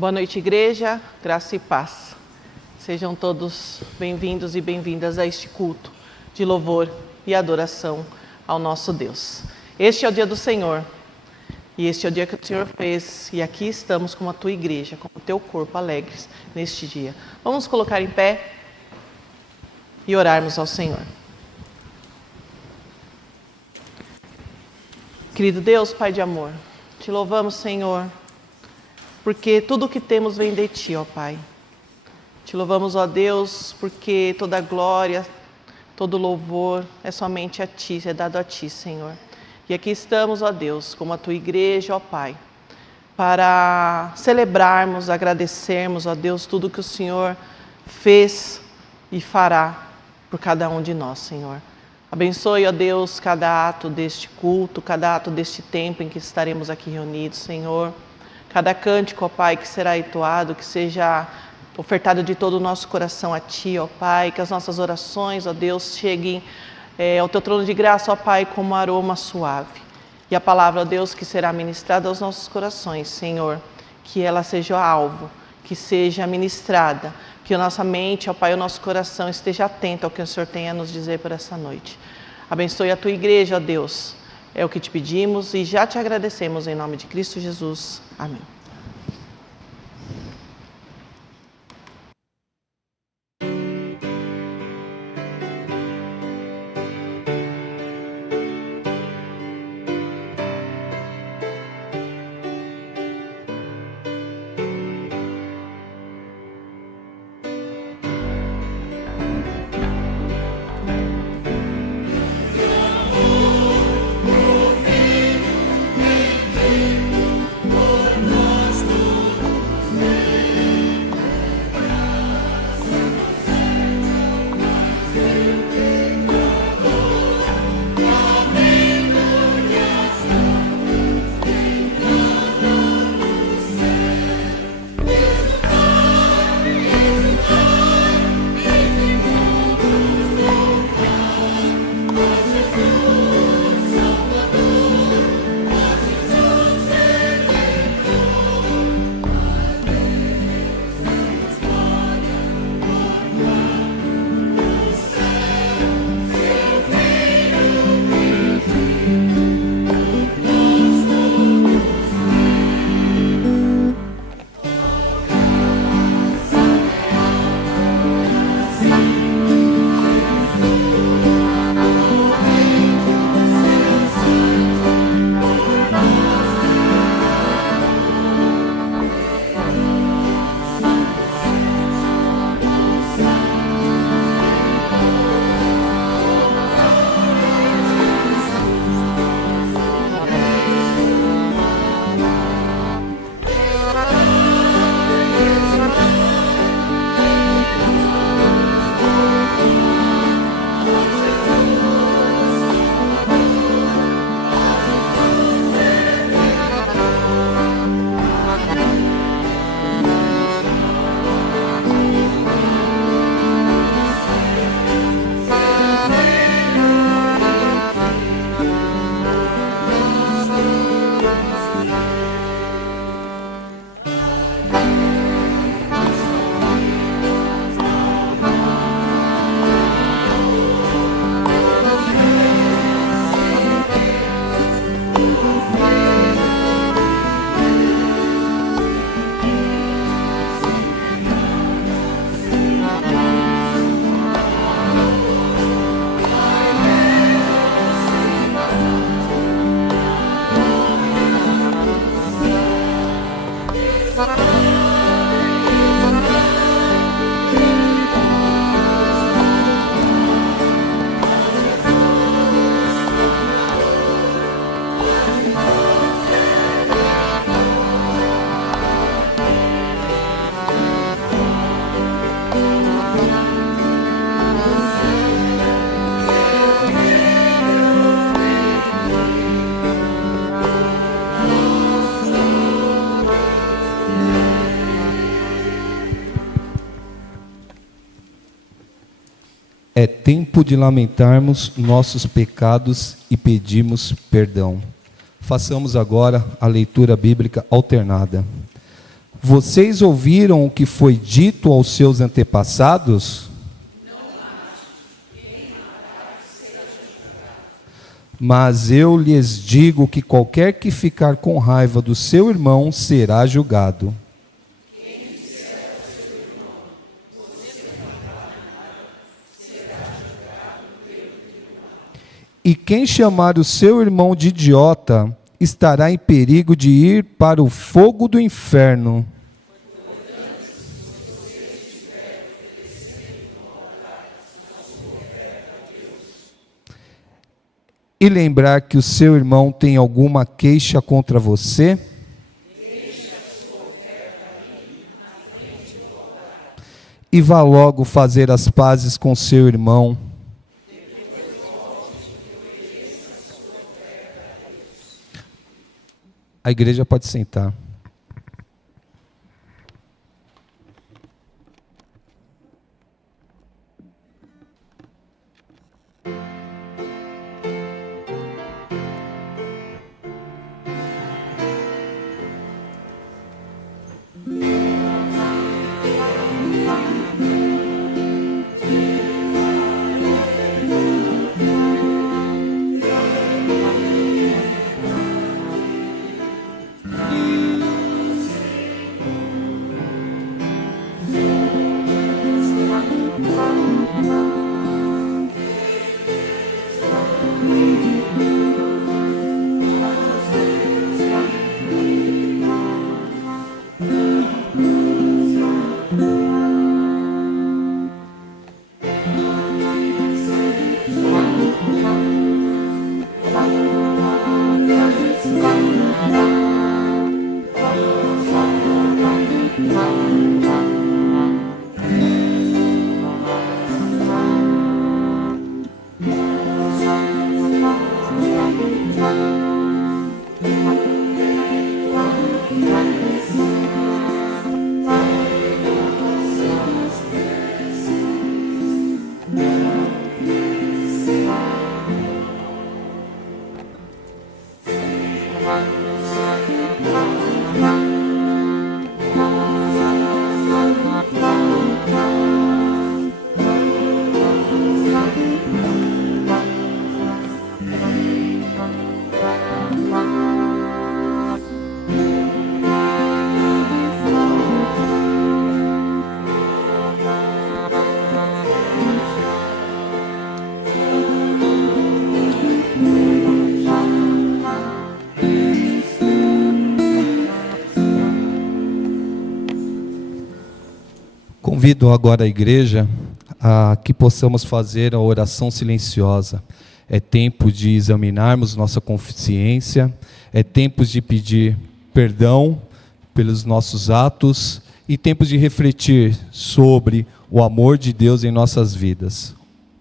Boa noite, igreja, graça e paz. Sejam todos bem-vindos e bem-vindas a este culto de louvor e adoração ao nosso Deus. Este é o dia do Senhor, e este é o dia que o Senhor fez, e aqui estamos como a tua igreja, como o teu corpo, alegres neste dia. Vamos colocar em pé e orarmos ao Senhor. Querido Deus, Pai de amor, te louvamos, Senhor, porque tudo o que temos vem de Ti, ó Pai. Te louvamos, ó Deus, porque toda a glória, todo louvor é somente a Ti, é dado a Ti, Senhor. E aqui estamos, ó Deus, como a Tua igreja, ó Pai, para celebrarmos, agradecermos, ó Deus, tudo que o Senhor fez e fará por cada um de nós, Senhor. Abençoe, ó Deus, cada ato deste culto, cada ato deste tempo em que estaremos aqui reunidos, Senhor. Cada cântico, ó Pai, que será entoado, que seja ofertado de todo o nosso coração a Ti, ó Pai, que as nossas orações, ó Deus, cheguem ao Teu trono de graça, ó Pai, como um aroma suave. E a palavra, ó Deus, que será ministrada aos nossos corações, Senhor, que ela seja alvo, que seja ministrada, que a nossa mente, ó Pai, o nosso coração esteja atento ao que o Senhor tem a nos dizer por essa noite. Abençoe a Tua igreja, ó Deus. É o que te pedimos e já te agradecemos em nome de Cristo Jesus. Amém. É tempo de lamentarmos nossos pecados e pedirmos perdão. Façamos agora a leitura bíblica alternada. Vocês ouviram o que foi dito aos seus antepassados? Mas eu lhes digo que qualquer que ficar com raiva do seu irmão será julgado. E quem chamar o seu irmão de idiota estará em perigo de ir para o fogo do inferno. E lembrar que o seu irmão tem alguma queixa contra você? E vá logo fazer as pazes com seu irmão. A igreja pode sentar. Convido agora a igreja a que possamos fazer a oração silenciosa. É tempo de examinarmos nossa consciência, é tempo de pedir perdão pelos nossos atos e tempo de refletir sobre o amor de Deus em nossas vidas.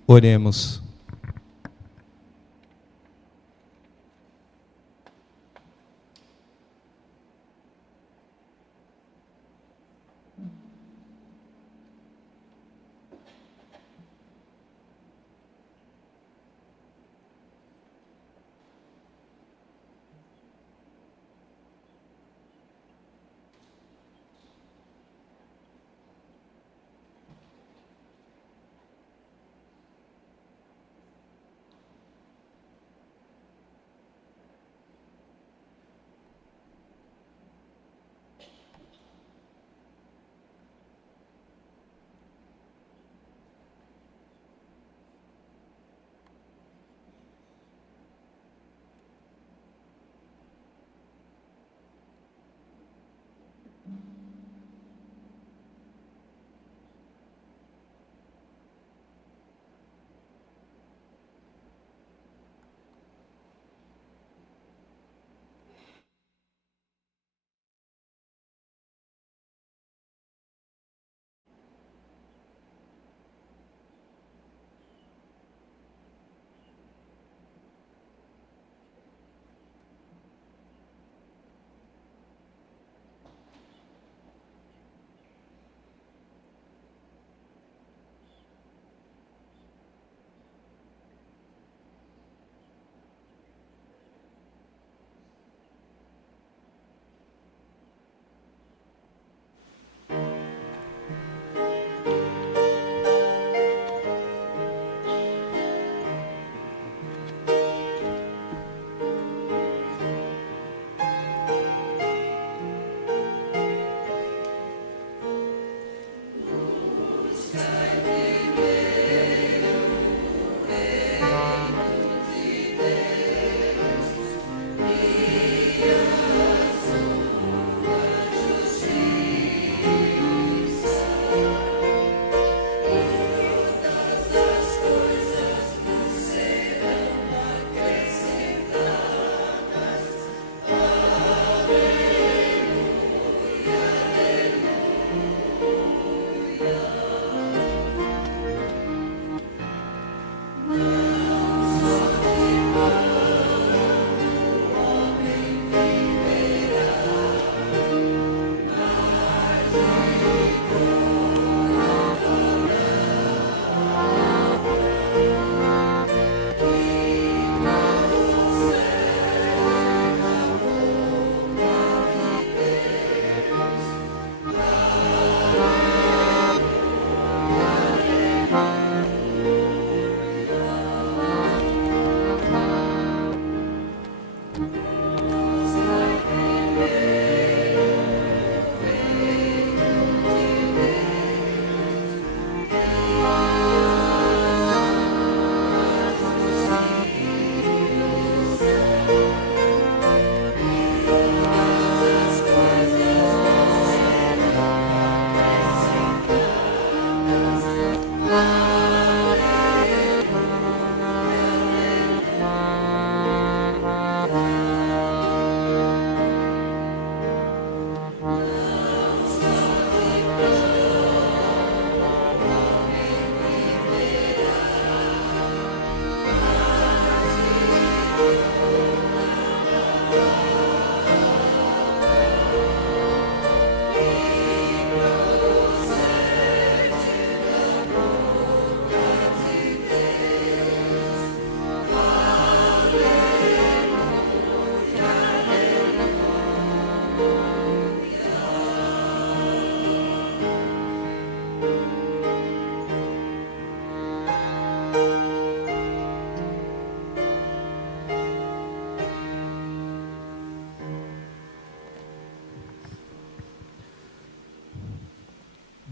Oremos.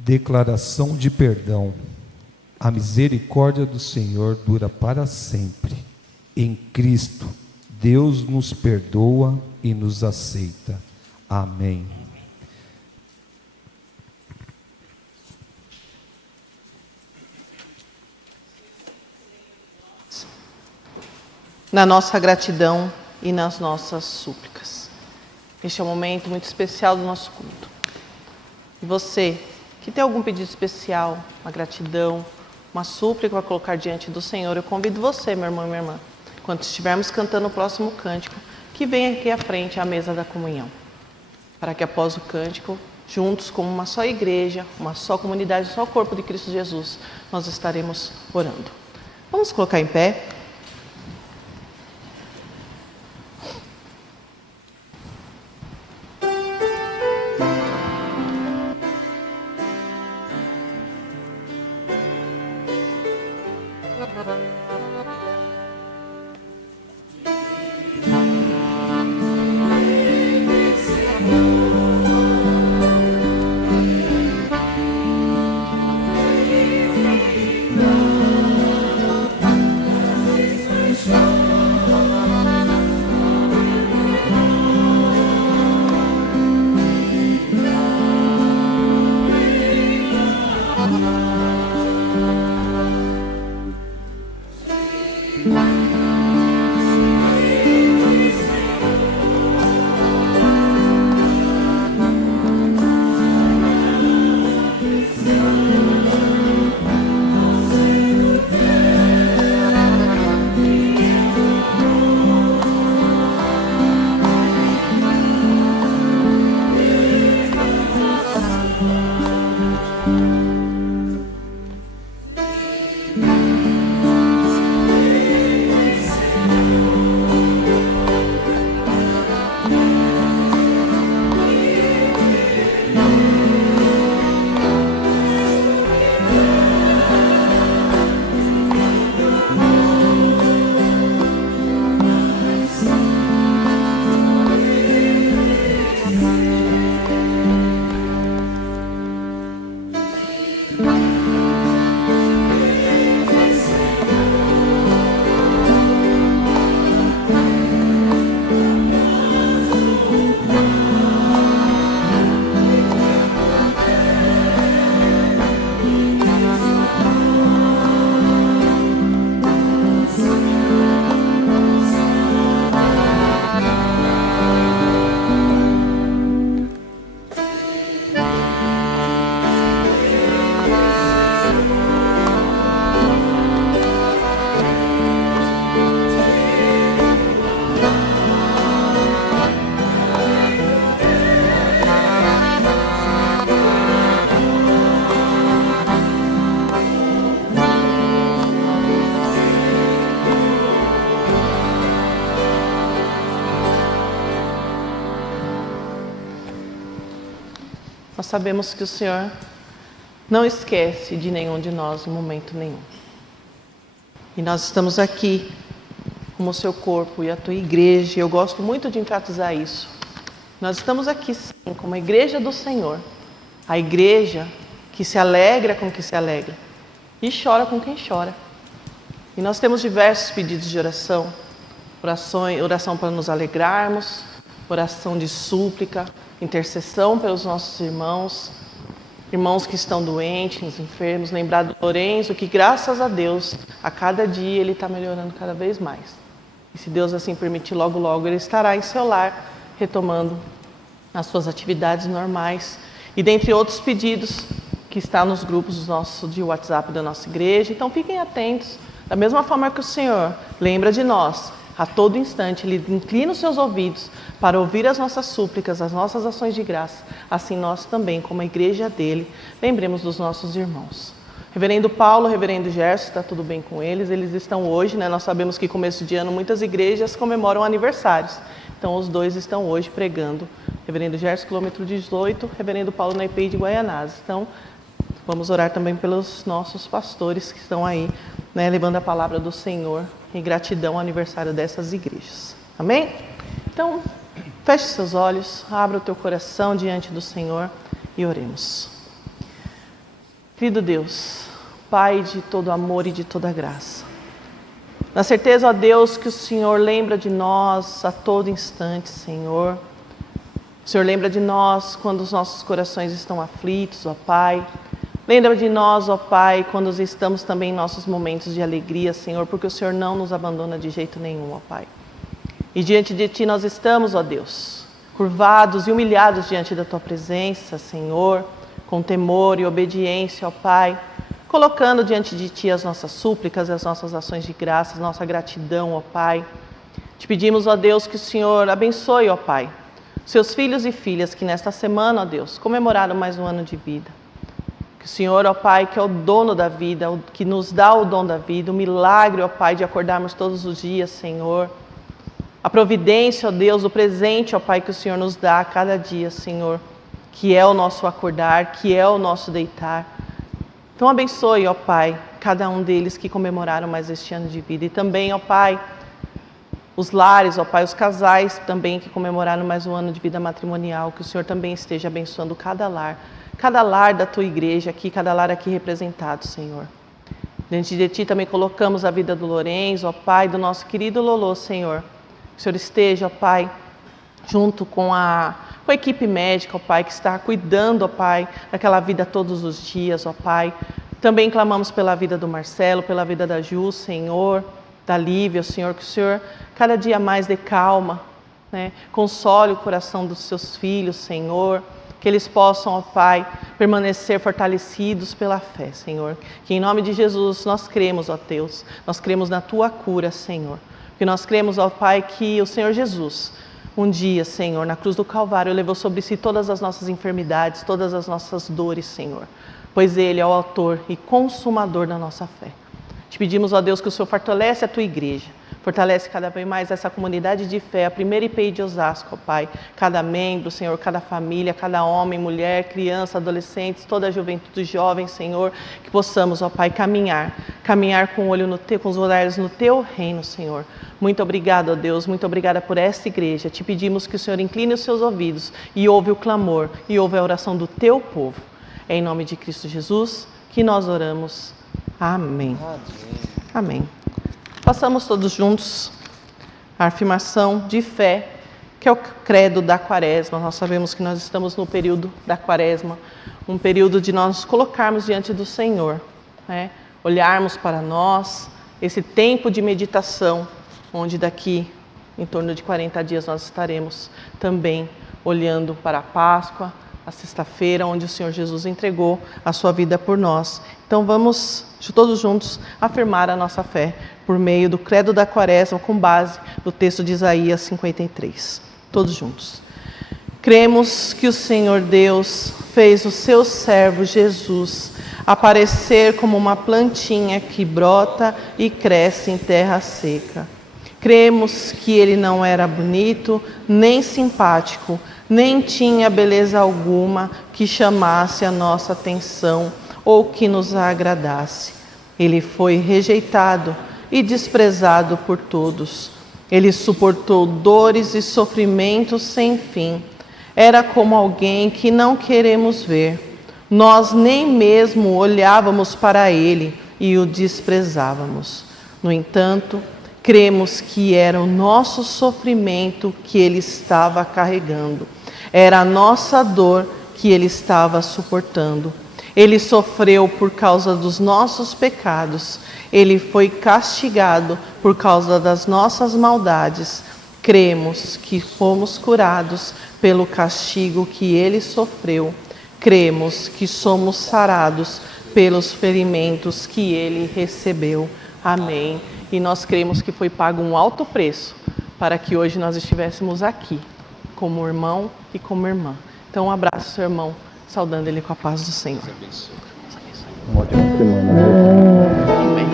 Declaração de perdão. A misericórdia do Senhor dura para sempre. Em Cristo, Deus nos perdoa e nos aceita. Amém. Na nossa gratidão e nas nossas súplicas. Este é um momento muito especial do nosso culto. E você, que tem algum pedido especial, uma gratidão, uma súplica para colocar diante do Senhor, eu convido você, meu irmão e minha irmã, quando estivermos cantando o próximo cântico, que venha aqui à frente à mesa da comunhão, para que após o cântico, juntos como uma só igreja, uma só comunidade, um só corpo de Cristo Jesus, nós estaremos orando. Vamos colocar em pé. Nós sabemos que o Senhor não esquece de nenhum de nós em momento nenhum. E nós estamos aqui como o seu corpo e a tua igreja, e eu gosto muito de enfatizar isso. Nós estamos aqui sim, como a igreja do Senhor, a igreja que se alegra com quem se alegra e chora com quem chora. E nós temos diversos pedidos de oração, oração para nos alegrarmos, oração de súplica, intercessão pelos nossos irmãos que estão doentes, enfermos, lembrar do Lourenço, que graças a Deus, a cada dia ele está melhorando cada vez mais. E se Deus assim permitir, logo logo ele estará em seu lar, retomando as suas atividades normais. E dentre outros pedidos que está nos grupos de WhatsApp da nossa igreja. Então fiquem atentos, da mesma forma que o Senhor lembra de nós, a todo instante, Ele inclina os seus ouvidos para ouvir as nossas súplicas, as nossas ações de graça. Assim nós também, como a igreja dele, lembremos dos nossos irmãos. Reverendo Paulo, Reverendo Gerson, está tudo bem com eles? Eles estão hoje, Nós sabemos que começo de ano muitas igrejas comemoram aniversários. Então os dois estão hoje pregando. Reverendo Gerson, quilômetro 18, Reverendo Paulo na IPI de Guaianazes. Então vamos orar também pelos nossos pastores que estão aí, levando a palavra do Senhor em gratidão ao aniversário dessas igrejas. Amém? Então, feche seus olhos, abra o teu coração diante do Senhor e oremos. Querido Deus, Pai de todo amor e de toda graça, na certeza, ó Deus, que o Senhor lembra de nós a todo instante, Senhor. O Senhor lembra de nós quando os nossos corações estão aflitos, ó Pai. Lembra de nós, ó Pai, quando estamos também em nossos momentos de alegria, Senhor, porque o Senhor não nos abandona de jeito nenhum, ó Pai. E diante de Ti nós estamos, ó Deus, curvados e humilhados diante da Tua presença, Senhor, com temor e obediência, ó Pai, colocando diante de Ti as nossas súplicas, as nossas ações de graças, nossa gratidão, ó Pai. Te pedimos, ó Deus, que o Senhor abençoe, ó Pai, seus filhos e filhas que nesta semana, ó Deus, comemoraram mais um ano de vida. Que o Senhor, ó Pai, que é o dono da vida, que nos dá o dom da vida, o milagre, ó Pai, de acordarmos todos os dias, Senhor. A providência, ó Deus, o presente, ó Pai, que o Senhor nos dá a cada dia, Senhor, que é o nosso acordar, que é o nosso deitar. Então abençoe, ó Pai, cada um deles que comemoraram mais este ano de vida. E também, ó Pai, os lares, ó Pai, os casais também que comemoraram mais um ano de vida matrimonial. Que o Senhor também esteja abençoando cada lar da Tua igreja aqui, cada lar aqui representado, Senhor. Diante de Ti também colocamos a vida do Lourenço, ó Pai, do nosso querido Lolô, Senhor. Que o Senhor esteja, ó Pai, junto com a equipe médica, ó Pai, que está cuidando, ó Pai, daquela vida todos os dias, ó Pai. Também clamamos pela vida do Marcelo, pela vida da Ju, Senhor, da Lívia, Senhor, que o Senhor cada dia mais dê calma, né? Console o coração dos seus filhos, Senhor, que eles possam, ó Pai, permanecer fortalecidos pela fé, Senhor. Que em nome de Jesus nós cremos, ó Deus, nós cremos na Tua cura, Senhor. Que nós cremos, ó Pai, que o Senhor Jesus, um dia, Senhor, na cruz do Calvário, levou sobre si todas as nossas enfermidades, todas as nossas dores, Senhor, pois Ele é o autor e consumador da nossa fé. Te pedimos, ó Deus, que o Senhor fortalece a Tua igreja, fortalece cada vez mais essa comunidade de fé, a primeira IPI de Osasco, ó Pai, cada membro, Senhor, cada família, cada homem, mulher, criança, adolescentes, toda a juventude jovem, Senhor, que possamos, ó Pai, caminhar com o olho no Teu, com os olhares no Teu reino, Senhor. Muito obrigado, ó Deus, muito obrigada por esta igreja. Te pedimos que o Senhor incline os seus ouvidos e ouve o clamor e ouve a oração do Teu povo. É em nome de Cristo Jesus que nós oramos. Amém. Amém. Passamos todos juntos a afirmação de fé, que é o credo da quaresma. Nós sabemos que nós estamos no período da quaresma, um período de nós nos colocarmos diante do Senhor, né? Olharmos para nós, esse tempo de meditação, onde daqui em torno de 40 dias nós estaremos também olhando para a Páscoa, a sexta-feira, onde o Senhor Jesus entregou a sua vida por nós. Então vamos todos juntos afirmar a nossa fé por meio do credo da quaresma, com base no texto de Isaías 53. Todos juntos. Cremos que o Senhor Deus fez o seu servo Jesus aparecer como uma plantinha que brota e cresce em terra seca. Cremos que ele não era bonito, nem simpático, nem tinha beleza alguma que chamasse a nossa atenção ou que nos agradasse. Ele foi rejeitado e desprezado por todos. Ele suportou dores e sofrimentos sem fim. Era como alguém que não queremos ver. Nós nem mesmo olhávamos para ele e o desprezávamos. No entanto, cremos que era o nosso sofrimento que ele estava carregando. Era a nossa dor que ele estava suportando. Ele sofreu por causa dos nossos pecados. Ele foi castigado por causa das nossas maldades. Cremos que fomos curados pelo castigo que ele sofreu. Cremos que somos sarados pelos ferimentos que ele recebeu. Amém. E nós cremos que foi pago um alto preço para que hoje nós estivéssemos aqui, como irmão e como irmã. Então, um abraço, seu irmão, saudando ele com a paz do Senhor. Deus abençoe. Uma ótima semana. Amém.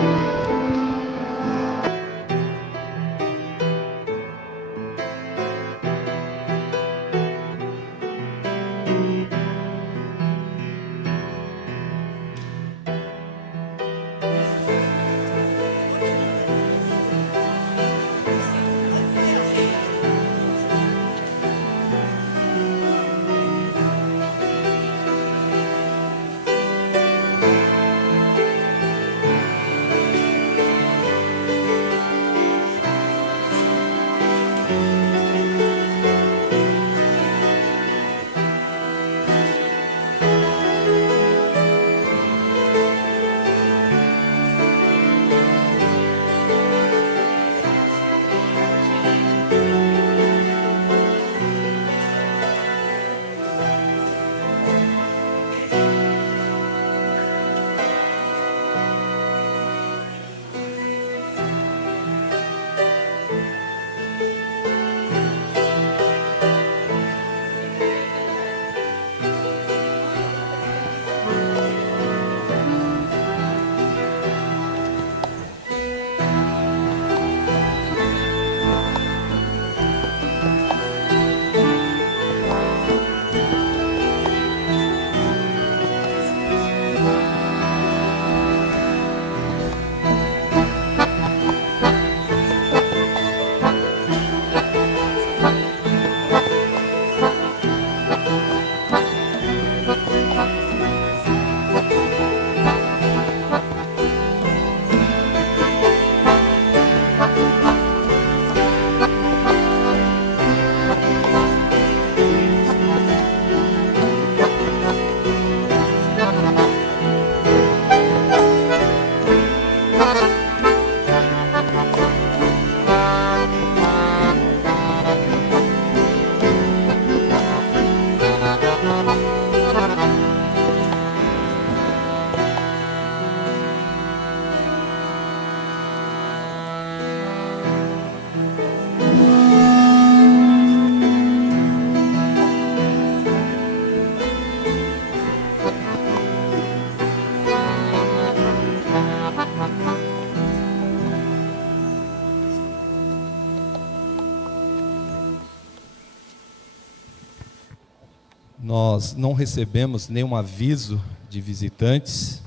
nós não recebemos nenhum aviso de visitantes.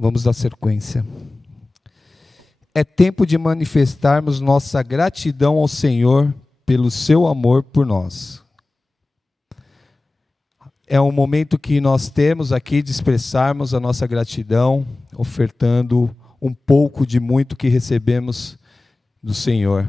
Vamos dar sequência. É tempo de manifestarmos nossa gratidão ao Senhor pelo seu amor por nós. É um momento que nós temos aqui de expressarmos a nossa gratidão, ofertando um pouco de muito que recebemos do Senhor.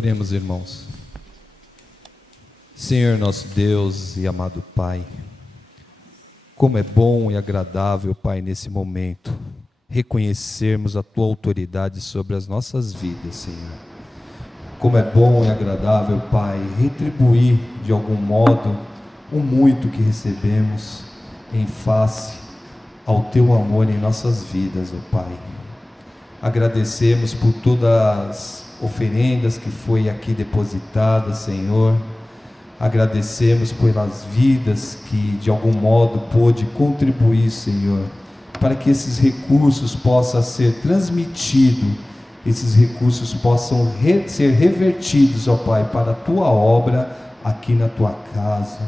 Oremos, irmãos. Senhor nosso Deus e amado Pai, como é bom e agradável, Pai, nesse momento, reconhecermos a Tua autoridade sobre as nossas vidas, Senhor. Como é bom e agradável, Pai, retribuir de algum modo o muito que recebemos em face ao Teu amor em nossas vidas, ó Pai. Agradecemos por todas as oferendas que foi aqui depositadas, Senhor. Agradecemos pelas vidas que de algum modo pôde contribuir, Senhor, para que esses recursos possam ser transmitidos, esses recursos possam ser revertidos, ó Pai, para a Tua obra aqui na Tua casa.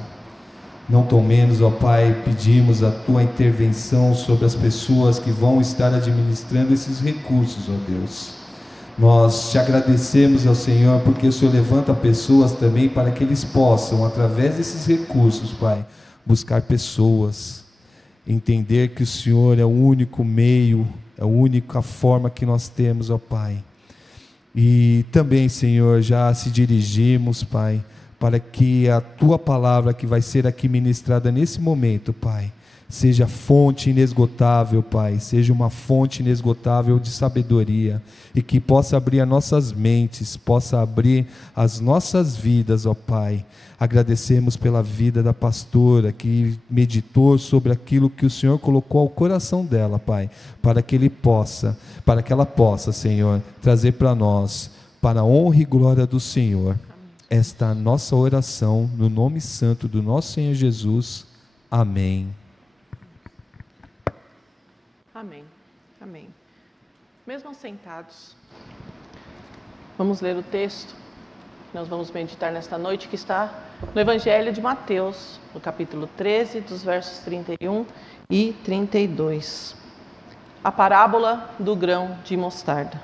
Não tão menos, ó Pai, pedimos a Tua intervenção sobre as pessoas que vão estar administrando esses recursos, ó Deus. Nós te agradecemos ao Senhor, porque o Senhor levanta pessoas também para que eles possam, através desses recursos, Pai, buscar pessoas, entender que o Senhor é o único meio, é a única forma que nós temos, ó Pai. E também, Senhor, já se dirigimos, Pai, para que a Tua palavra que vai ser aqui ministrada nesse momento, Pai, seja fonte inesgotável, Pai, seja uma fonte inesgotável de sabedoria, e que possa abrir as nossas mentes, possa abrir as nossas vidas, ó Pai. Agradecemos pela vida da pastora, que meditou sobre aquilo que o Senhor colocou ao coração dela, Pai, para que ela possa, Senhor, trazer para nós, para a honra e glória do Senhor, esta nossa oração, no nome santo do nosso Senhor Jesus. Amém. Amém, amém. Mesmo sentados, vamos ler o texto que nós vamos meditar nesta noite, que está no Evangelho de Mateus, no capítulo 13, dos versos 31 e 32. A parábola do grão de mostarda.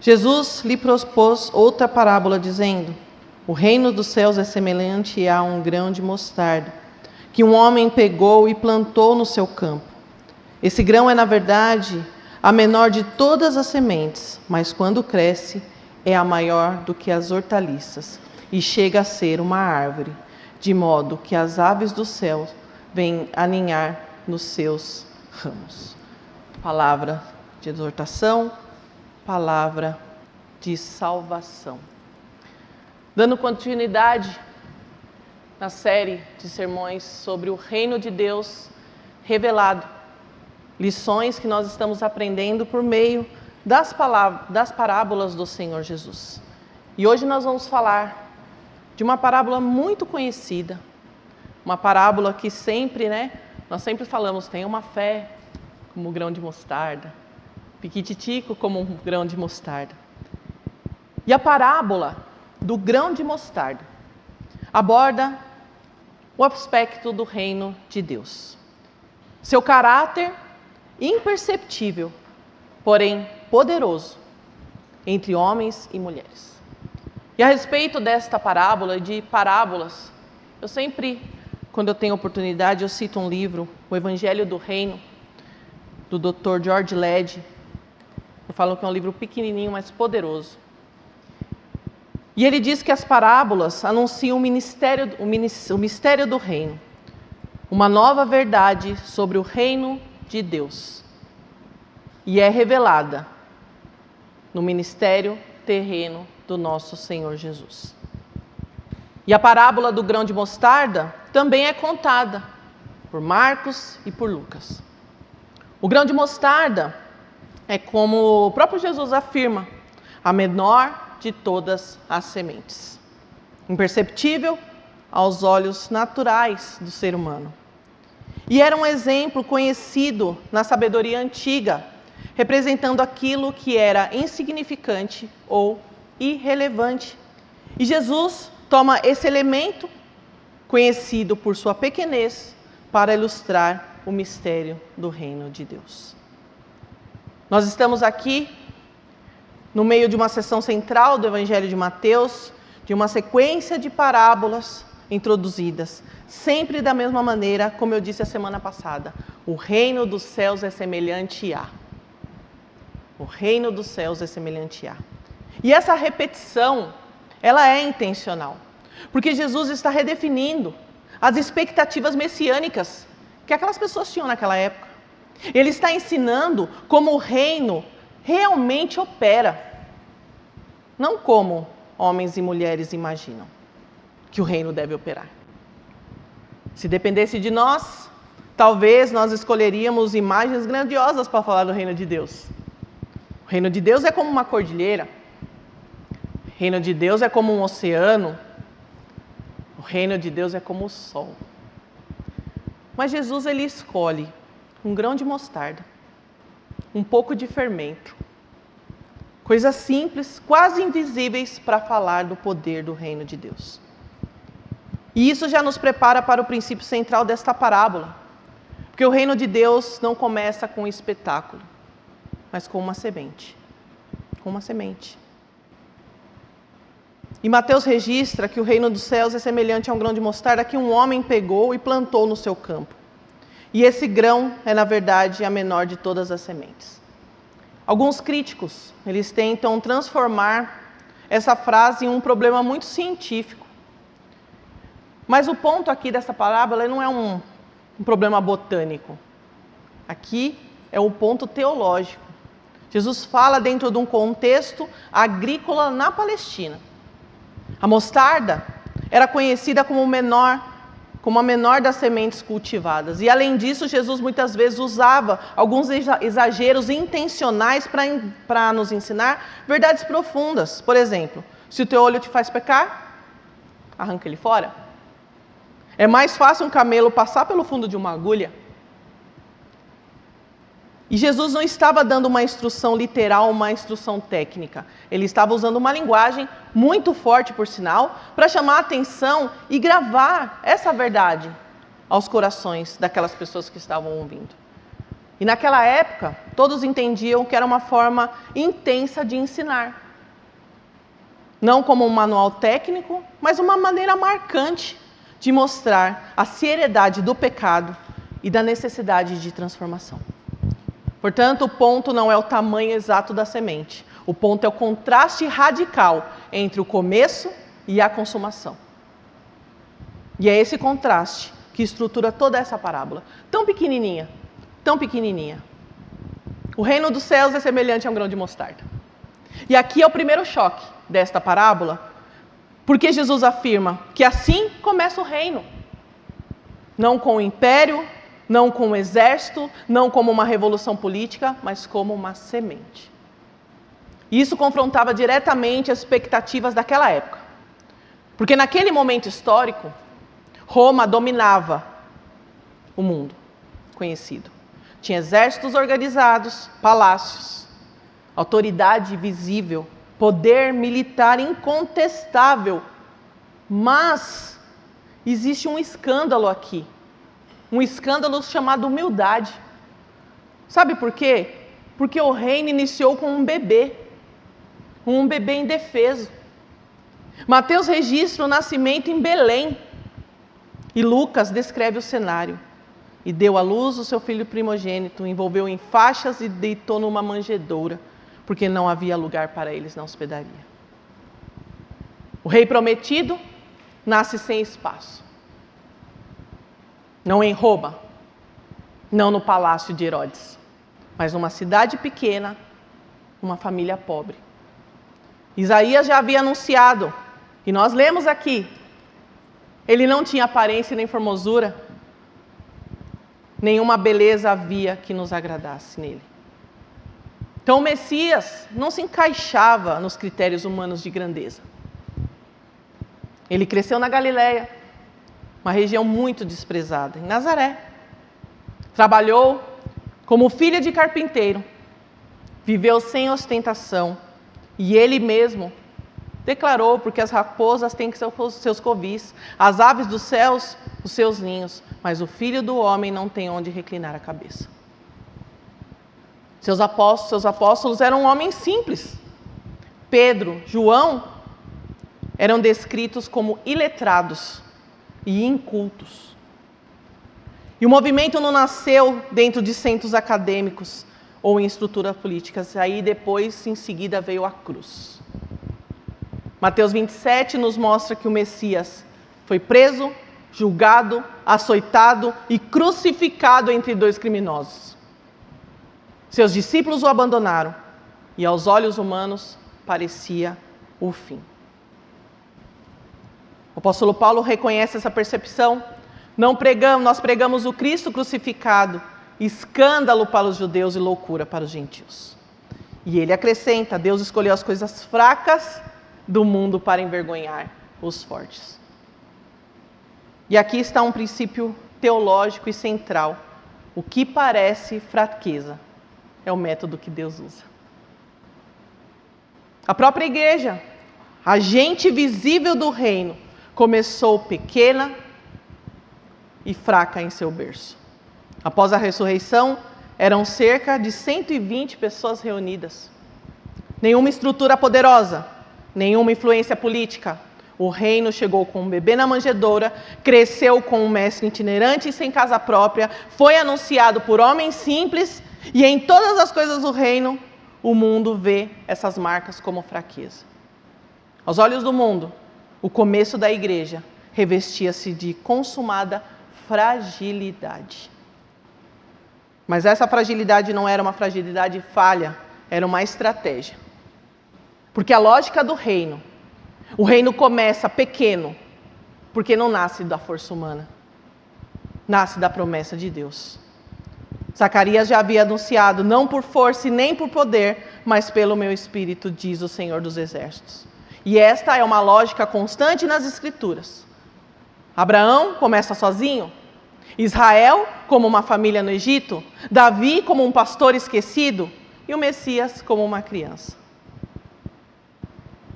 Jesus lhe propôs outra parábola, dizendo: o reino dos céus é semelhante a um grão de mostarda, que um homem pegou e plantou no seu campo. Esse grão é, na verdade, a menor de todas as sementes, mas quando cresce, é a maior do que as hortaliças, e chega a ser uma árvore, de modo que as aves do céu vêm aninhar nos seus ramos. Palavra de exortação, palavra de salvação. Dando continuidade na série de sermões sobre o reino de Deus revelado, lições que nós estamos aprendendo por meio das parábolas do Senhor Jesus. E hoje nós vamos falar de uma parábola muito conhecida, uma parábola que nós sempre falamos, tem uma fé como um grão de mostarda, piquititico como um grão de mostarda. E a parábola do grão de mostarda aborda o aspecto do reino de Deus. Seu caráter imperceptível, porém poderoso, entre homens e mulheres. E a respeito desta parábola e de parábolas, eu sempre, quando eu tenho oportunidade, eu cito um livro, O Evangelho do Reino, do Dr. George Led. Eu falo que é um livro pequenininho, mas poderoso. E ele diz que as parábolas anunciam o mistério do reino, uma nova verdade sobre o reino de Deus, e é revelada no ministério terreno do nosso Senhor Jesus. E a parábola do grão de mostarda também é contada por Marcos e por Lucas. O grão de mostarda é, como o próprio Jesus afirma, a menor de todas as sementes, imperceptível aos olhos naturais do ser humano. E era um exemplo conhecido na sabedoria antiga, representando aquilo que era insignificante ou irrelevante. E Jesus toma esse elemento, conhecido por sua pequenez, para ilustrar o mistério do reino de Deus. Nós estamos aqui no meio de uma seção central do Evangelho de Mateus, de uma sequência de parábolas introduzidas, sempre da mesma maneira, como eu disse a semana passada, o reino dos céus é semelhante a. O reino dos céus é semelhante a. E essa repetição, ela é intencional, porque Jesus está redefinindo as expectativas messiânicas que aquelas pessoas tinham naquela época. Ele está ensinando como o reino realmente opera, não como homens e mulheres imaginam que o reino deve operar. Se dependesse de nós, talvez nós escolheríamos imagens grandiosas para falar do reino de Deus. O reino de Deus é como uma cordilheira. O reino de Deus é como um oceano. O reino de Deus é como o sol. Mas Jesus, ele escolhe um grão de mostarda, um pouco de fermento, coisas simples, quase invisíveis para falar do poder do reino de Deus. E isso já nos prepara para o princípio central desta parábola, porque o reino de Deus não começa com um espetáculo, mas com uma semente. Com uma semente. E Mateus registra que o reino dos céus é semelhante a um grão de mostarda que um homem pegou e plantou no seu campo. E esse grão é, na verdade, a menor de todas as sementes. Alguns críticos, eles tentam transformar essa frase em um problema muito científico. Mas o ponto aqui dessa parábola não é um problema botânico. Aqui é um ponto teológico. Jesus fala dentro de um contexto agrícola na Palestina. A mostarda era conhecida como a menor das sementes cultivadas. E além disso, Jesus muitas vezes usava alguns exageros intencionais para nos ensinar verdades profundas. Por exemplo, se o teu olho te faz pecar, arranca ele fora. É mais fácil um camelo passar pelo fundo de uma agulha. E Jesus não estava dando uma instrução literal, uma instrução técnica. Ele estava usando uma linguagem muito forte, por sinal, para chamar a atenção e gravar essa verdade aos corações daquelas pessoas que estavam ouvindo. E naquela época, todos entendiam que era uma forma intensa de ensinar. Não como um manual técnico, mas uma maneira marcante de mostrar a seriedade do pecado e da necessidade de transformação. Portanto, o ponto não é o tamanho exato da semente. O ponto é o contraste radical entre o começo e a consumação. E é esse contraste que estrutura toda essa parábola. Tão pequenininha, tão pequenininha. O reino dos céus é semelhante a um grão de mostarda. E aqui é o primeiro choque desta parábola, porque Jesus afirma que assim começa o reino. Não com o império, não com o exército, não como uma revolução política, mas como uma semente. Isso confrontava diretamente as expectativas daquela época. Porque naquele momento histórico, Roma dominava o mundo conhecido. Tinha exércitos organizados, palácios, autoridade visível, poder militar incontestável. Mas existe um escândalo aqui. Um escândalo chamado humildade. Sabe por quê? Porque o reino iniciou com um bebê indefeso. Mateus registra o nascimento em Belém. E Lucas descreve o cenário. E deu à luz o seu filho primogênito, envolveu em faixas e deitou numa manjedoura, porque não havia lugar para eles na hospedaria. O rei prometido nasce sem espaço. Não em Roma, não no palácio de Herodes, mas numa cidade pequena, uma família pobre. Isaías já havia anunciado, e nós lemos aqui, ele não tinha aparência nem formosura, nenhuma beleza havia que nos agradasse nele. Então o Messias não se encaixava nos critérios humanos de grandeza. Ele cresceu na Galileia, uma região muito desprezada, em Nazaré. Trabalhou como filho de carpinteiro, viveu sem ostentação, e ele mesmo declarou, porque as raposas têm seus covis, as aves dos céus, os seus ninhos, mas o Filho do Homem não tem onde reclinar a cabeça. Seus apóstolos eram homens simples. Pedro, João, eram descritos como iletrados e incultos. E o movimento não nasceu dentro de centros acadêmicos ou em estruturas políticas. Aí depois, em seguida, veio a cruz. Mateus 27 nos mostra que o Messias foi preso, julgado, açoitado e crucificado entre dois criminosos. Seus discípulos o abandonaram e aos olhos humanos parecia o fim. O apóstolo Paulo reconhece essa percepção. Nós pregamos o Cristo crucificado, escândalo para os judeus e loucura para os gentios. E ele acrescenta: Deus escolheu as coisas fracas do mundo para envergonhar os fortes. E aqui está um princípio teológico e central. O que parece fraqueza é o método que Deus usa. A própria igreja, agente visível do reino, começou pequena e fraca em seu berço. Após a ressurreição, eram cerca de 120 pessoas reunidas. Nenhuma estrutura poderosa, nenhuma influência política. O reino chegou com um bebê na manjedoura, cresceu com um mestre itinerante e sem casa própria, foi anunciado por homens simples, e em todas as coisas do reino, o mundo vê essas marcas como fraqueza. Aos olhos do mundo, o começo da igreja revestia-se de consumada fragilidade. Mas essa fragilidade não era uma fragilidade falha, era uma estratégia. Porque a lógica do reino, o reino começa pequeno, porque não nasce da força humana, nasce da promessa de Deus. Zacarias já havia anunciado: não por força e nem por poder, mas pelo meu Espírito, diz o Senhor dos Exércitos. E esta é uma lógica constante nas Escrituras. Abraão começa sozinho, Israel como uma família no Egito, Davi como um pastor esquecido e o Messias como uma criança.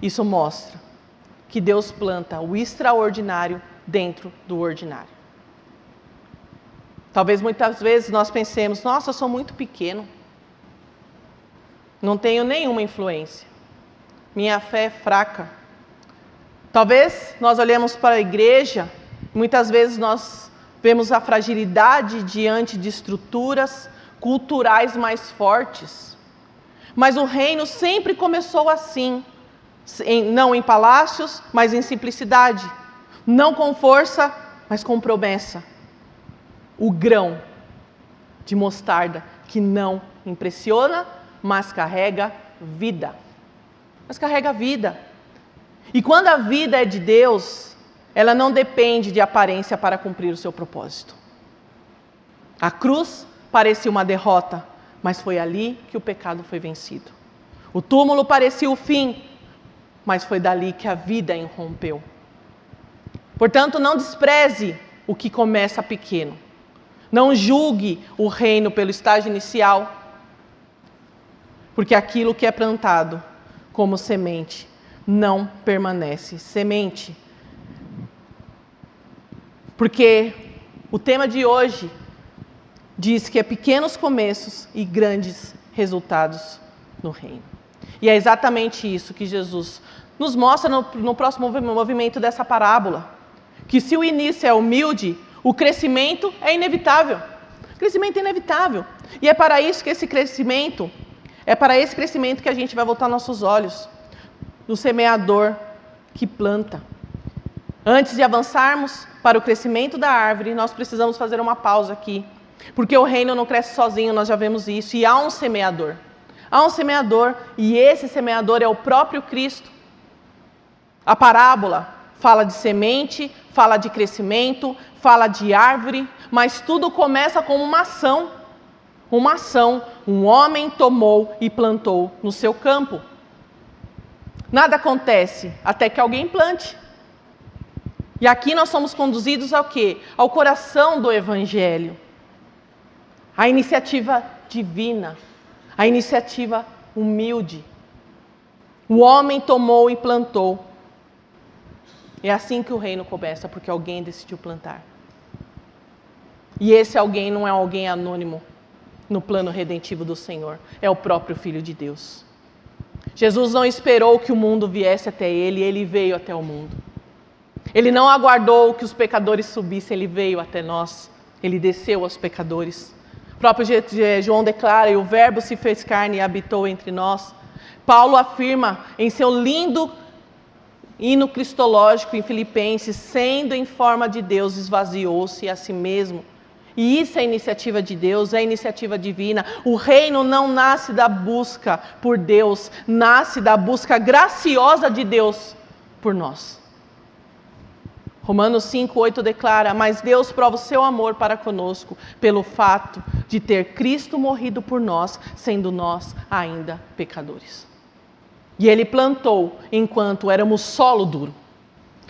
Isso mostra que Deus planta o extraordinário dentro do ordinário. Talvez muitas vezes nós pensemos: nossa, eu sou muito pequeno, não tenho nenhuma influência, minha fé é fraca. Talvez nós olhemos para a igreja, muitas vezes nós vemos a fragilidade diante de estruturas culturais mais fortes. Mas o reino sempre começou assim, não em palácios, mas em simplicidade. Não com força, mas com promessa. O grão de mostarda que não impressiona, mas carrega vida. E quando a vida é de Deus, ela não depende de aparência para cumprir o seu propósito. A cruz parecia uma derrota, mas foi ali que o pecado foi vencido. O túmulo parecia o fim, mas foi dali que a vida irrompeu. Portanto, não despreze o que começa pequeno. Não julgue o reino pelo estágio inicial, porque aquilo que é plantado como semente não permanece semente. Porque o tema de hoje diz que é pequenos começos e grandes resultados no reino. E é exatamente isso que Jesus nos mostra no próximo movimento dessa parábola. Que se o início é humilde, o crescimento é inevitável. O crescimento é inevitável. E é para esse crescimento que a gente vai voltar nossos olhos no semeador que planta. Antes de avançarmos para o crescimento da árvore, nós precisamos fazer uma pausa aqui. Porque o reino não cresce sozinho, nós já vemos isso. E há um semeador. Há um semeador, e esse semeador é o próprio Cristo. A parábola fala de semente, fala de crescimento, fala de árvore, mas tudo começa com uma ação. Uma ação. Um homem tomou e plantou no seu campo. Nada acontece até que alguém plante. E aqui nós somos conduzidos ao quê? Ao coração do Evangelho. A iniciativa divina, a iniciativa humilde. O homem tomou e plantou. É assim que o reino começa, porque alguém decidiu plantar. E esse alguém não é alguém anônimo no plano redentivo do Senhor, é o próprio Filho de Deus. Jesus não esperou que o mundo viesse até ele, ele veio até o mundo. Ele não aguardou que os pecadores subissem, ele veio até nós, ele desceu aos pecadores. O próprio João declara: e o verbo se fez carne e habitou entre nós. Paulo afirma em seu lindo hino cristológico em Filipenses, sendo em forma de Deus, esvaziou-se a si mesmo. E isso é a iniciativa de Deus, é a iniciativa divina. O reino não nasce da busca por Deus, nasce da busca graciosa de Deus por nós. Romanos 5:8 declara: mas Deus prova o seu amor para conosco, pelo fato de ter Cristo morrido por nós, sendo nós ainda pecadores. E Ele plantou enquanto éramos solo duro.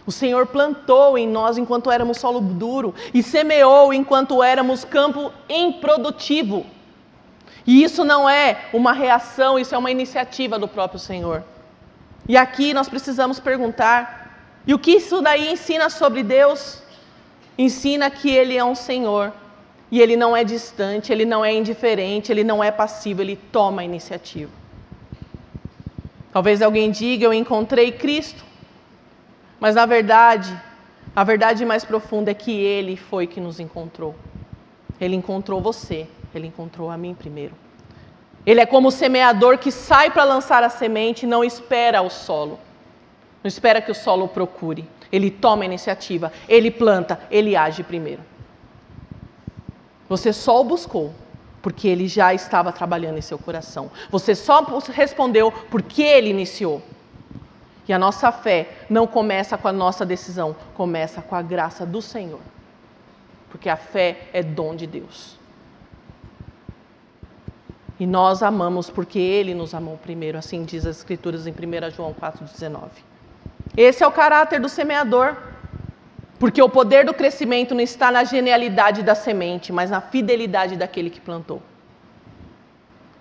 O Senhor plantou em nós enquanto éramos solo duro e semeou enquanto éramos campo improdutivo. E isso não é uma reação, isso é uma iniciativa do próprio Senhor. E aqui nós precisamos perguntar: e o que isso daí ensina sobre Deus? Ensina que Ele é um Senhor, e Ele não é distante, Ele não é indiferente, Ele não é passivo, Ele toma a iniciativa. Talvez alguém diga: eu encontrei Cristo. Mas na verdade, a verdade mais profunda é que Ele foi que nos encontrou. Ele encontrou você, Ele encontrou a mim primeiro. Ele é como o semeador que sai para lançar a semente e não espera o solo. Não espera que o solo o procure. Ele toma a iniciativa, Ele planta, Ele age primeiro. Você só o buscou porque Ele já estava trabalhando em seu coração. Você só respondeu porque Ele iniciou. E a nossa fé não começa com a nossa decisão, começa com a graça do Senhor. Porque a fé é dom de Deus. E nós amamos porque Ele nos amou primeiro, assim diz as Escrituras em 1 João 4,19. Esse é o caráter do semeador. Porque o poder do crescimento não está na genialidade da semente, mas na fidelidade daquele que plantou.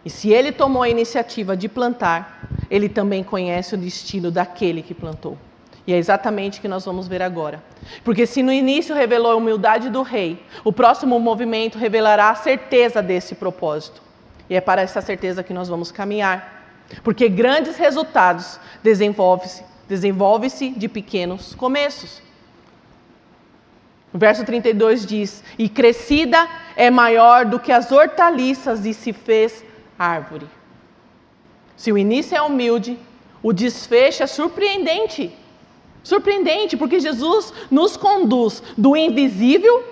E se Ele tomou a iniciativa de plantar, Ele também conhece o destino daquele que plantou. E é exatamente o que nós vamos ver agora. Porque se no início revelou a humildade do rei, o próximo movimento revelará a certeza desse propósito. E é para essa certeza que nós vamos caminhar. Porque grandes resultados desenvolve-se de pequenos começos. O verso 32 diz: e crescida é maior do que as hortaliças e se fez árvore. Se o início é humilde, o desfecho é surpreendente. Surpreendente, porque Jesus nos conduz do invisível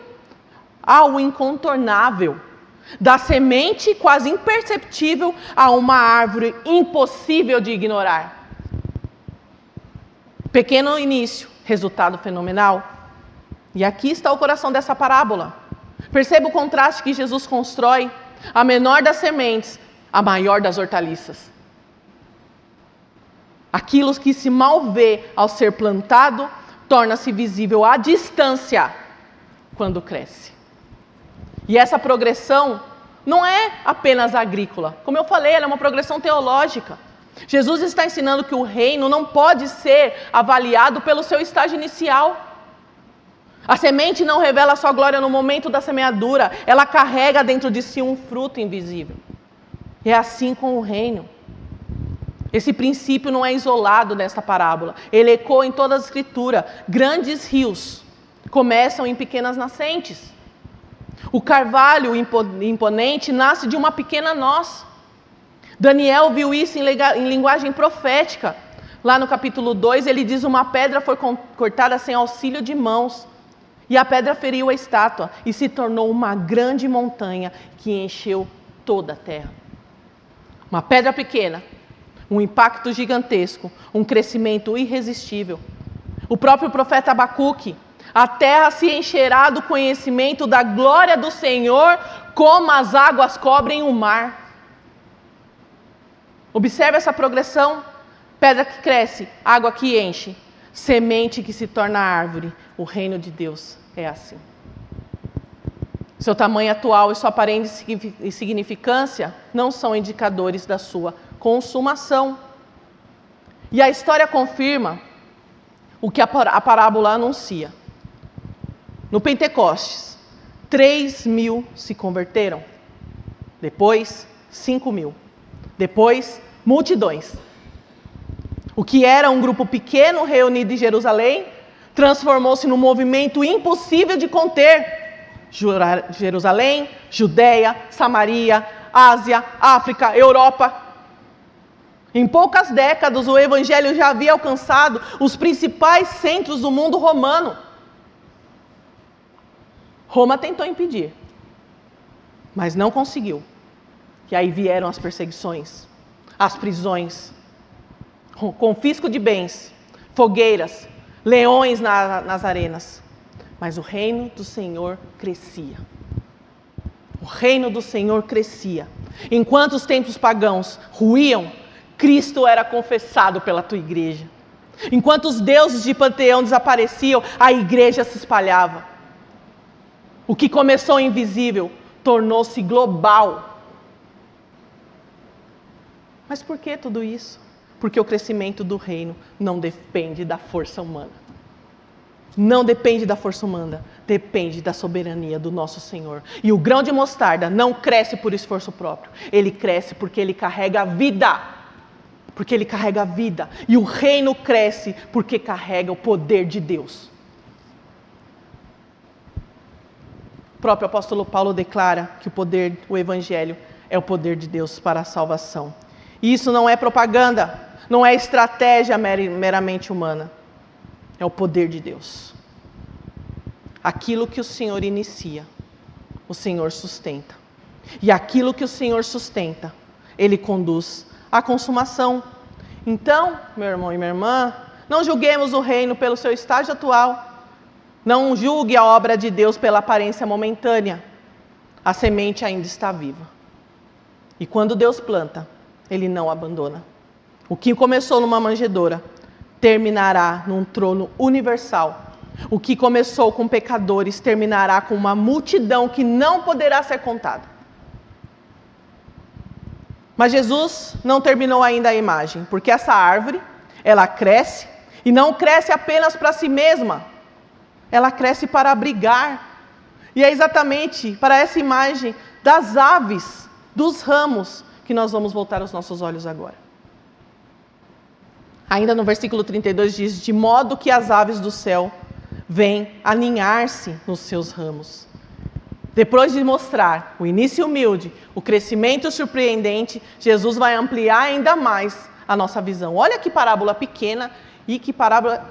ao incontornável, da semente quase imperceptível a uma árvore impossível de ignorar. Pequeno início, resultado fenomenal. E aqui está o coração dessa parábola. Perceba o contraste que Jesus constrói. A menor das sementes, a maior das hortaliças. Aquilo que se mal vê ao ser plantado, torna-se visível à distância quando cresce. E essa progressão não é apenas agrícola. Como eu falei, ela é uma progressão teológica. Jesus está ensinando que o reino não pode ser avaliado pelo seu estágio inicial. A semente não revela a sua glória no momento da semeadura, ela carrega dentro de si um fruto invisível. E é assim com o reino. Esse princípio não é isolado nesta parábola, ele ecoa em toda a Escritura. Grandes rios começam em pequenas nascentes. O carvalho imponente nasce de uma pequena noz. Daniel viu isso em linguagem profética. Lá no capítulo 2, ele diz: uma pedra foi cortada sem auxílio de mãos. E a pedra feriu a estátua e se tornou uma grande montanha que encheu toda a terra. Uma pedra pequena, um impacto gigantesco, um crescimento irresistível. O próprio profeta Abacuque: a terra se encherá do conhecimento da glória do Senhor, como as águas cobrem o mar. Observe essa progressão: pedra que cresce, água que enche, semente que se torna árvore. O reino de Deus é assim. Seu tamanho atual e sua aparente insignificância não são indicadores da sua consumação. E a história confirma o que a parábola anuncia. No Pentecostes, 3.000 se converteram. Depois, 5.000. Depois, multidões. O que era um grupo pequeno reunido em Jerusalém transformou-se num movimento impossível de conter. Jerusalém, Judeia, Samaria, Ásia, África, Europa. Em poucas décadas, o Evangelho já havia alcançado os principais centros do mundo romano. Roma tentou impedir, mas não conseguiu. E aí vieram as perseguições, as prisões, confisco de bens, fogueiras, leões nas arenas. Mas o reino do Senhor crescia. O reino do Senhor crescia. Enquanto os templos pagãos ruíam, Cristo era confessado pela tua igreja. Enquanto os deuses de panteão desapareciam, a igreja se espalhava. O que começou invisível tornou-se global. Mas por que tudo isso? Porque o crescimento do reino não depende da força humana. Não depende da força humana, depende da soberania do nosso Senhor. E o grão de mostarda não cresce por esforço próprio, ele cresce porque ele carrega a vida. Porque ele carrega a vida. E o reino cresce porque carrega o poder de Deus. O próprio apóstolo Paulo declara que o Evangelho é o poder de Deus para a salvação. E isso não é propaganda, não é estratégia meramente humana. É o poder de Deus. Aquilo que o Senhor inicia, o Senhor sustenta. E aquilo que o Senhor sustenta, Ele conduz à consumação. Então, meu irmão e minha irmã, não julguemos o reino pelo seu estágio atual. Não julgue a obra de Deus pela aparência momentânea. A semente ainda está viva. E quando Deus planta, Ele não abandona. O que começou numa manjedoura, terminará num trono universal. O que começou com pecadores, terminará com uma multidão que não poderá ser contada. Mas Jesus não terminou ainda a imagem, porque essa árvore, ela cresce, e não cresce apenas para si mesma, ela cresce para abrigar. E é exatamente para essa imagem das aves, dos ramos, que nós vamos voltar os nossos olhos agora. Ainda no versículo 32 diz, de modo que as aves do céu vêm aninhar-se nos seus ramos. Depois de mostrar o início humilde, o crescimento surpreendente, Jesus vai ampliar ainda mais a nossa visão. Olha que parábola pequena e que parábola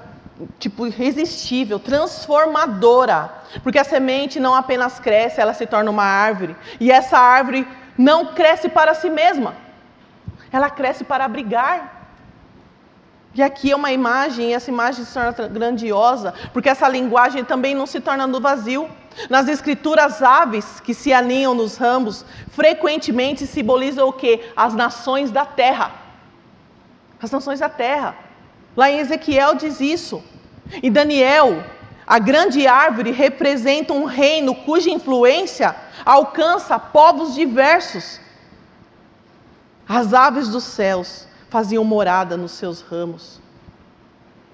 irresistível, transformadora. Porque a semente não apenas cresce, ela se torna uma árvore. E essa árvore não cresce para si mesma, ela cresce para abrigar. E aqui é uma imagem, e essa imagem se torna grandiosa, porque essa linguagem também não se torna no vazio. Nas escrituras, aves que se aninham nos ramos, frequentemente simbolizam o quê? As nações da terra. As nações da terra. Lá em Ezequiel diz isso. Em Daniel, a grande árvore representa um reino cuja influência alcança povos diversos. As aves dos céus faziam morada nos seus ramos.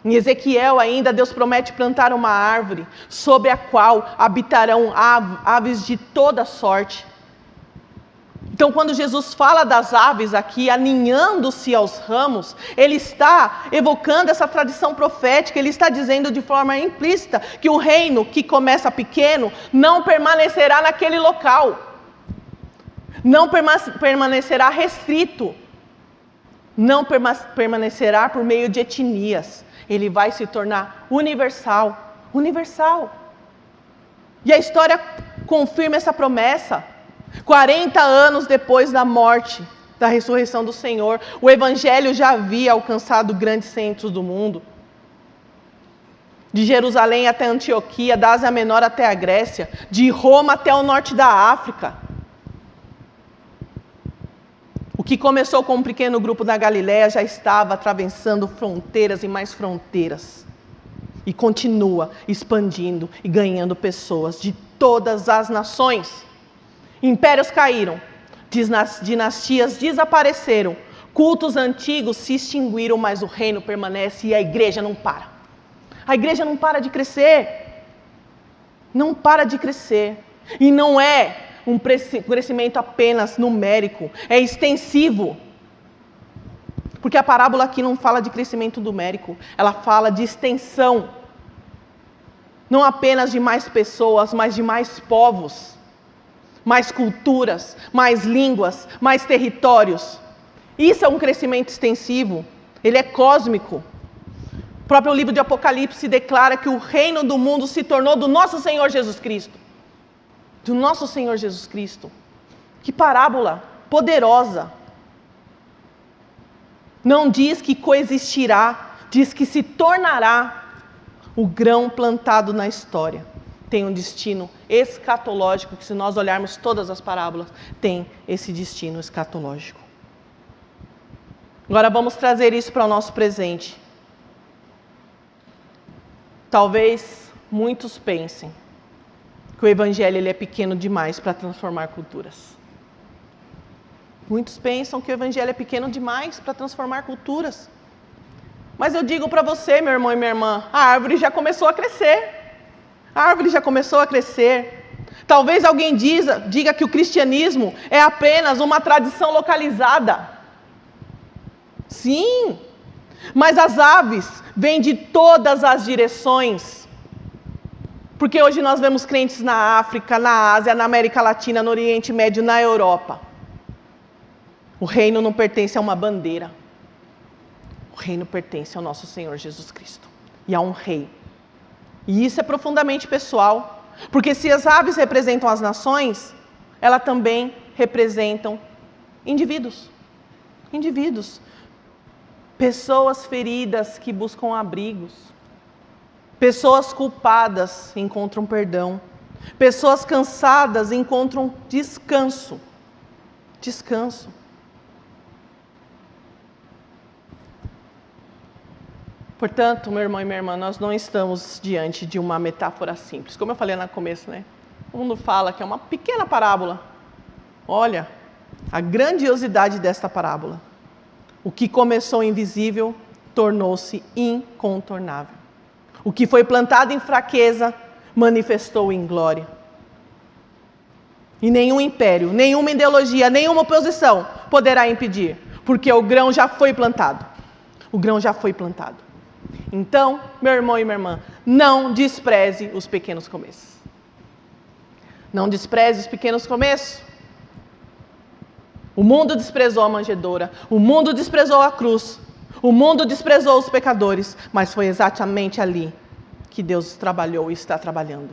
Em Ezequiel ainda, Deus promete plantar uma árvore sobre a qual habitarão aves de toda sorte. Então, quando Jesus fala das aves aqui, aninhando-se aos ramos, Ele está evocando essa tradição profética, Ele está dizendo de forma implícita que o reino que começa pequeno não permanecerá naquele local, não permanecerá restrito, não permanecerá por meio de etnias. Ele vai se tornar universal. Universal. E a história confirma essa promessa. 40 anos depois da morte, da ressurreição do Senhor, o Evangelho já havia alcançado grandes centros do mundo. De Jerusalém até Antioquia, da Ásia Menor até a Grécia, de Roma até o norte da África. O que começou com um pequeno grupo na Galileia já estava atravessando fronteiras e mais fronteiras. E continua expandindo e ganhando pessoas de todas as nações. Impérios caíram, dinastias desapareceram, cultos antigos se extinguiram, mas o reino permanece e a igreja não para. A igreja não para de crescer. Não para de crescer. E não é um crescimento apenas numérico, é extensivo. Porque a parábola aqui não fala de crescimento numérico, ela fala de extensão. Não apenas de mais pessoas, mas de mais povos, mais culturas, mais línguas, mais territórios. Isso é um crescimento extensivo, ele é cósmico. O próprio livro de Apocalipse declara que o reino do mundo se tornou do nosso Senhor Jesus Cristo. Do nosso Senhor Jesus Cristo. Que parábola poderosa. Não diz que coexistirá, diz que se tornará o grão plantado na história. Tem um destino escatológico, que se nós olharmos todas as parábolas, tem esse destino escatológico. Agora vamos trazer isso para o nosso presente. Talvez muitos pensem que o Evangelho ele é pequeno demais para transformar culturas. Muitos pensam que o Evangelho é pequeno demais para transformar culturas. Mas eu digo para você, meu irmão e minha irmã, a árvore já começou a crescer. A árvore já começou a crescer. Talvez alguém diga que o cristianismo é apenas uma tradição localizada. Sim, mas as aves vêm de todas as direções. Porque hoje nós vemos crentes na África, na Ásia, na América Latina, no Oriente Médio, na Europa. O reino não pertence a uma bandeira. O reino pertence ao nosso Senhor Jesus Cristo. E a um rei. E isso é profundamente pessoal. Porque se as aves representam as nações, elas também representam indivíduos. Indivíduos. Pessoas feridas que buscam abrigos. Pessoas culpadas encontram perdão. Pessoas cansadas encontram descanso. Descanso. Portanto, meu irmão e minha irmã, nós não estamos diante de uma metáfora simples. Como eu falei no começo, né? O mundo fala que é uma pequena parábola. Olha, a grandiosidade desta parábola. O que começou invisível tornou-se incontornável. O que foi plantado em fraqueza manifestou em glória. E nenhum império, nenhuma ideologia, nenhuma oposição poderá impedir, porque o grão já foi plantado. O grão já foi plantado. Então, meu irmão e minha irmã, não despreze os pequenos começos. Não despreze os pequenos começos. O mundo desprezou a manjedoura, o mundo desprezou a cruz, o mundo desprezou os pecadores, mas foi exatamente ali que Deus trabalhou e está trabalhando.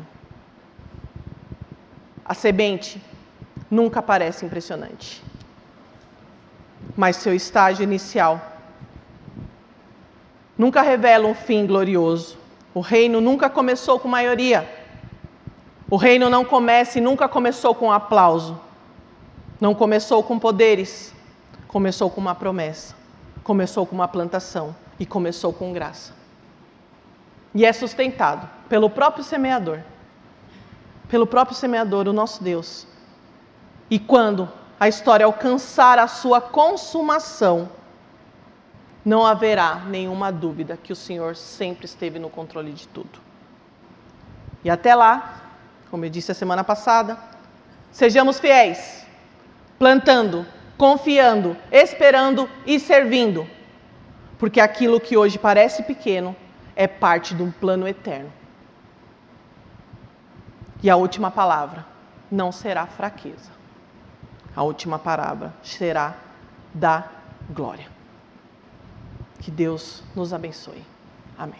A semente nunca parece impressionante, mas seu estágio inicial nunca revela um fim glorioso. O reino nunca começou com maioria. O reino não começa e nunca começou com aplauso. Não começou com poderes. Começou com uma promessa. Começou com uma plantação. E começou com graça. E é sustentado pelo próprio semeador. Pelo próprio semeador, o nosso Deus. E quando a história alcançar a sua consumação, não haverá nenhuma dúvida que o Senhor sempre esteve no controle de tudo. E até lá, como eu disse a semana passada, sejamos fiéis, plantando, confiando, esperando e servindo. Porque aquilo que hoje parece pequeno é parte de um plano eterno. E a última palavra não será fraqueza. A última palavra será da glória. Que Deus nos abençoe. Amém.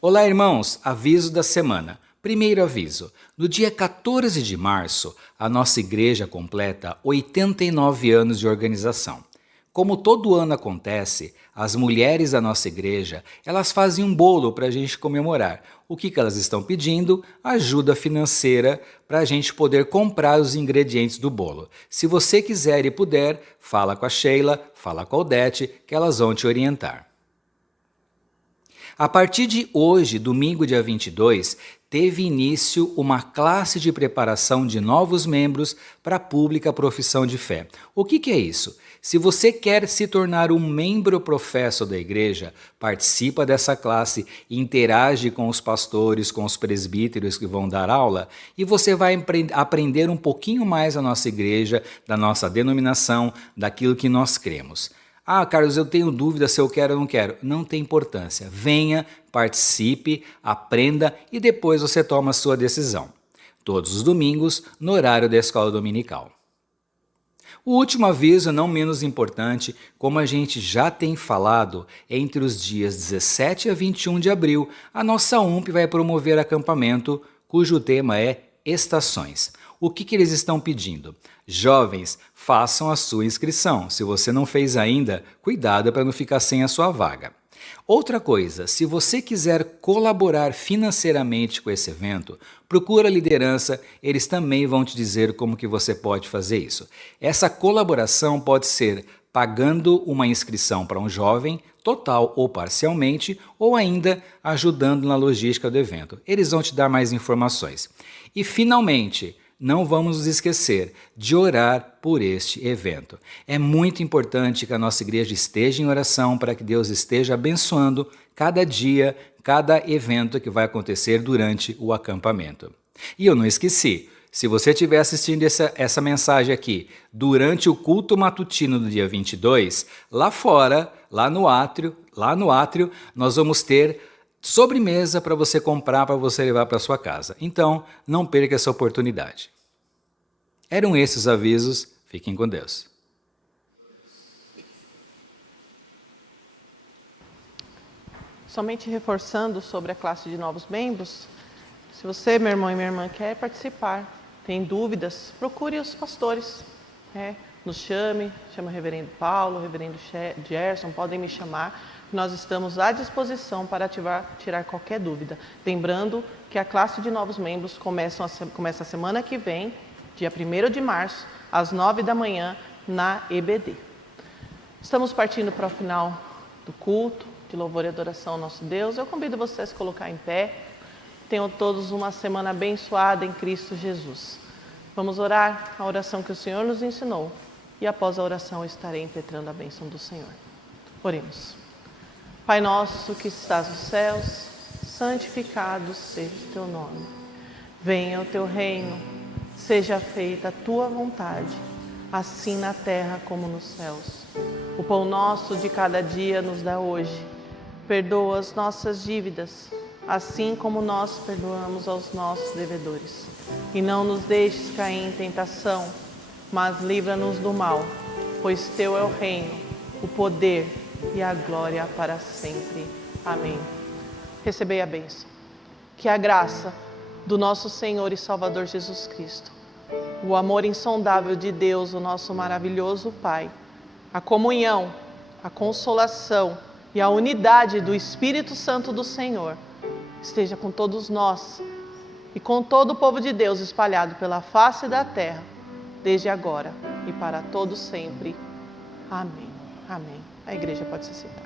Olá, irmãos! Aviso da semana. Primeiro aviso. No dia 14 de março, a nossa igreja completa 89 anos de organização. Como todo ano acontece, as mulheres da nossa igreja, elas fazem um bolo para a gente comemorar. O que elas estão pedindo? Ajuda financeira para a gente poder comprar os ingredientes do bolo. Se você quiser e puder, fala com a Sheila, fala com a Odete, que elas vão te orientar. A partir de hoje, domingo dia 22, teve início uma classe de preparação de novos membros para a pública profissão de fé. O que é isso? Se você quer se tornar um membro professo da igreja, participa dessa classe, interage com os pastores, com os presbíteros que vão dar aula e você vai aprender um pouquinho mais da nossa igreja, da nossa denominação, daquilo que nós cremos. Ah, Carlos, eu tenho dúvida se eu quero ou não quero. Não tem importância. Venha, participe, aprenda e depois você toma a sua decisão. Todos os domingos, no horário da escola dominical. O último aviso, não menos importante, como a gente já tem falado, entre os dias 17 a 21 de abril, a nossa UMP vai promover acampamento cujo tema é Estações. O que eles estão pedindo? Jovens, façam a sua inscrição. Se você não fez ainda, cuidado para não ficar sem a sua vaga. Outra coisa, se você quiser colaborar financeiramente com esse evento, procura a liderança, eles também vão te dizer como que você pode fazer isso. Essa colaboração pode ser pagando uma inscrição para um jovem, total ou parcialmente, ou ainda ajudando na logística do evento. Eles vão te dar mais informações. E finalmente, não vamos nos esquecer de orar por este evento. É muito importante que a nossa igreja esteja em oração para que Deus esteja abençoando cada dia, cada evento que vai acontecer durante o acampamento. E eu não esqueci, se você estiver assistindo essa mensagem aqui durante o culto matutino do dia 22, lá fora, lá no átrio, nós vamos ter sobremesa para você comprar, para você levar para sua casa. Então, não perca essa oportunidade. Eram esses os avisos. Fiquem com Deus. Somente reforçando sobre a classe de novos membros, se você, meu irmão e minha irmã, quer participar, tem dúvidas, procure os pastores. Nos chame o reverendo Paulo, o reverendo Gerson, podem me chamar. Nós estamos à disposição para tirar qualquer dúvida. Lembrando que a classe de novos membros começa a semana que vem, dia 1º de março, às 9 da manhã, na EBD. Estamos partindo para o final do culto, de louvor e adoração ao nosso Deus. Eu convido vocês a se colocar em pé. Tenham todos uma semana abençoada em Cristo Jesus. Vamos orar a oração que o Senhor nos ensinou. E após a oração, eu estarei impetrando a bênção do Senhor. Oremos. Pai nosso que estás nos céus, santificado seja o teu nome. Venha o teu reino, seja feita a tua vontade, assim na terra como nos céus. O pão nosso de cada dia nos dá hoje. Perdoa as nossas dívidas, assim como nós perdoamos aos nossos devedores. E não nos deixes cair em tentação, mas livra-nos do mal, pois teu é o reino, o poder e a glória para sempre. Amém. Recebei a bênção. Que a graça do nosso Senhor e Salvador Jesus Cristo, o amor insondável de Deus, o nosso maravilhoso Pai, a comunhão, a consolação e a unidade do Espírito Santo do Senhor esteja com todos nós e com todo o povo de Deus espalhado pela face da terra, desde agora e para todos sempre. Amém. Amém. A igreja pode se sentar.